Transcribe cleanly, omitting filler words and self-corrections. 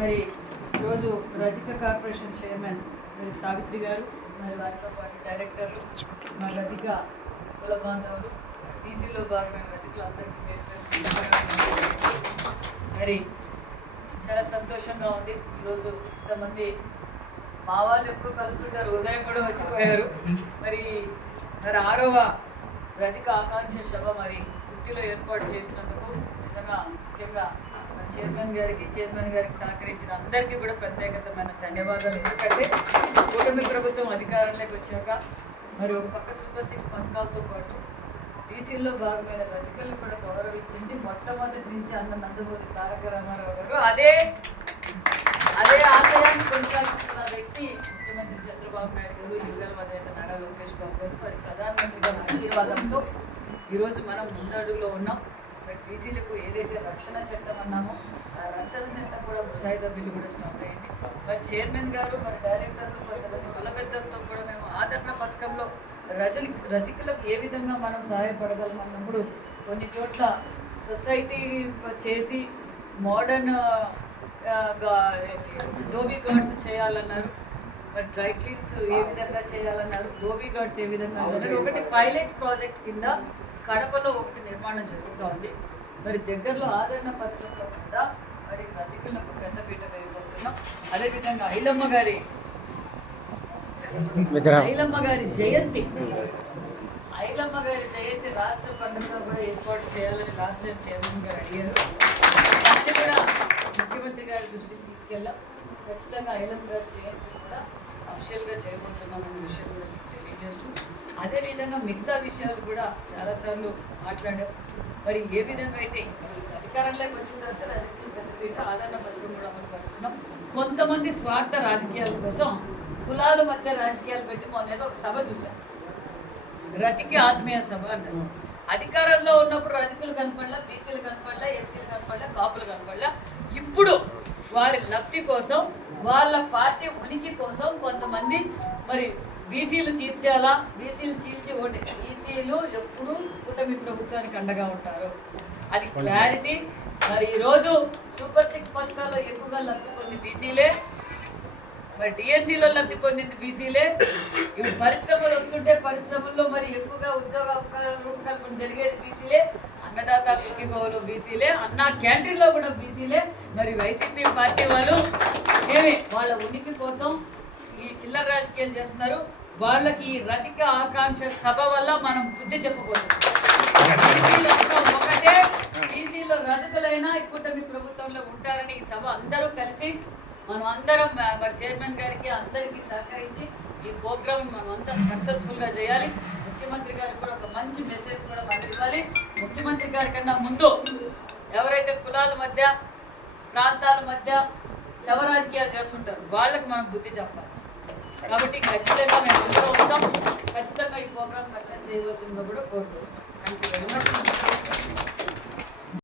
మరి ఈరోజు రజిక corporation chairman మరి సావిత్రి గారు, మరి వారితో పాటు డైరెక్టర్లు, మా రజిక కుల బాంధవులు, బీసీలో భాగమైన రజికలు అందరికీ మరి చాలా సంతోషంగా ఉంది. ఈరోజు ఇంతమంది మా వాళ్ళు ఎప్పుడు కలుస్తుంటారు, ఉదయం కూడా వచ్చిపోయారు. మరి 6వ రజిక ఆకాంక్ష సభ మరి గుర్తిలో ఏర్పాటు చేసినందుకు నిజంగా ముఖ్యంగా చైర్మన్ గారికి సహకరించిన అందరికీ కూడా ప్రత్యేకమైన ధన్యవాదాలు. ఎందుకంటే కూటమి ప్రభుత్వం అధికారంలోకి వచ్చాక మరి ఒక పక్క సూపర్ 6 పథకాలతో పాటు బీసీల్లో భాగమైన రజికలను కూడా గౌరవించింది. మొట్టమొదటి నుంచి నందమూరి తారక రామారావు గారు అదే ఆశయాన్ని కొనసాగిస్తున్న వ్యక్తి ముఖ్యమంత్రి చంద్రబాబు నాయుడు గారు, యుగల్ అధినేత నారా లోకేష్ బాబు గారు, మరి ప్రధానమంత్రి గారి ఆశీర్వాదంతో ఈరోజు మనం ముందడుగులో ఉన్నాం. బట్ బీసీలకు ఏదైతే రక్షణ చట్టం అన్నామో ఆ రక్షణ చట్టం కూడా ముసాయిదా బిల్లు కూడా స్టార్ట్ అయింది. మరి చైర్మన్ గారు, మరి డైరెక్టర్లు, కొంతమంది కుల పెద్దలతో కూడా మేము ఆదరణ పథకంలో రజికలకు ఏ విధంగా మనం సహాయపడగలమన్నప్పుడు కొన్ని చోట్ల సొసైటీ చేసి మోడర్న్ ధోబీ గార్డ్స్ చేయాలన్నారు. మరి డ్రై క్లీన్స్ ఏ విధంగా చేయాలన్నారు, ధోబీ గార్డ్స్ ఏ విధంగా చేయాలన్నారు. ఒకటి పైలట్ ప్రాజెక్ట్ కింద కడపలో ఒకటి నిర్మాణం జరుగుతోంది. మరి దగ్గరలో ఆదరణ పథకంలో కూడా మరి రజికలకు పెద్దపీట వేయబోతున్నాం. అదేవిధంగా ఐలమ్మ గారి జయంతి రాష్ట్ర పండుగ కూడా ఏర్పాటు చేయాలని లాస్ట్ టైం చైర్మన్ గారు అడిగారు. దాన్ని కూడా ముఖ్యమంత్రి గారి దృష్టికి తీసుకెళ్ళాం. ఖచ్చితంగా ఐలమ్మ గారి జయంతి కూడా అఫిషియల్గా చేయబోతున్నామనే విషయం కూడా మీకు తెలియజేస్తూ, అదేవిధంగా మిగతా విషయాలు కూడా చాలాసార్లు మాట్లాడాం. మరి ఏ విధంగా అయితే అధికారంలోకి వచ్చిన తర్వాత రాజకీయ పెద్దపీట ఆదరణ పథకం కూడా అమలు పరుస్తున్నాం. కొంతమంది స్వార్థ రాజకీయాల కోసం కులాల మధ్య రాజకీయాలు పెట్టి మొన్న ఒక సభ చూశాం, రజిక ఆత్మీయ సభ అన్నారు. అధికారంలో ఉన్నప్పుడు రజకులు కనపడలా, బీసీలు కనపడలా, ఎస్సీలు కనపడలా, కాపులు కనపడలా. ఇప్పుడు వారి లబ్ధి కోసం, వాళ్ళ పార్టీ ఉనికి కోసం కొంతమంది మరి బీసీలు చీల్చాలా, బీసీలు చీల్చి ఓటే. బీసీలు ఎప్పుడు కూటమి ప్రభుత్వానికి అండగా ఉంటారు, అది క్లారిటీ. మరి ఈరోజు సూపర్ 6 పథకాల్లో ఎక్కువగా లబ్ధి పొంది బీసీలే, మరి డిఎస్సీలో లబ్ధి పొందింది బీసీలే. ఇప్పుడు పరిశ్రమలు వస్తుంటే పరిశ్రమల్లో మరి ఎక్కువగా ఉద్యోగ రూపకల్పన జరిగేది బీసీలే. అన్నదాత సుఖీభవలో బీసీలే, అన్న క్యాంటీన్లో కూడా బీసీలే. మరి వైసీపీ పార్టీ వాళ్ళు వాళ్ళ ఉనికి కోసం ఈ చిల్లర రాజకీయాలు చేస్తున్నారు. వాళ్ళకి ఈ రజిక ఆకాంక్ష సభ వల్ల మనం బుద్ధి చెప్పబోతున్నాం. ఒకటే బీసీలో రజకులైనా కూటమి ప్రభుత్వంలో ఉంటారని ఈ సభ అందరూ కలిసి మనం అందరం మరి చైర్మన్ గారికి అందరికీ సహకరించి ఈ ప్రోగ్రామ్ మనం అంతా సక్సెస్ఫుల్గా చేయాలి. ముఖ్యమంత్రి గారికి కూడా ఒక మంచి మెసేజ్ కూడా మనం ఇవ్వాలి. ముఖ్యమంత్రి గారి కన్నా ముందు ఎవరైతే కులాల మధ్య, ప్రాంతాల మధ్య శవ రాజకీయాలు చేస్తుంటారు వాళ్ళకి మనం బుద్ధి చెప్పాలి. కాబట్టి ఖచ్చితంగా మేము ముందులో ఉంటాం. ఖచ్చితంగా ఈ ప్రోగ్రామ్ సక్సెస్ చేయవలసిందిగా కూడా కోరుకుంటున్నాం. Thank you very much.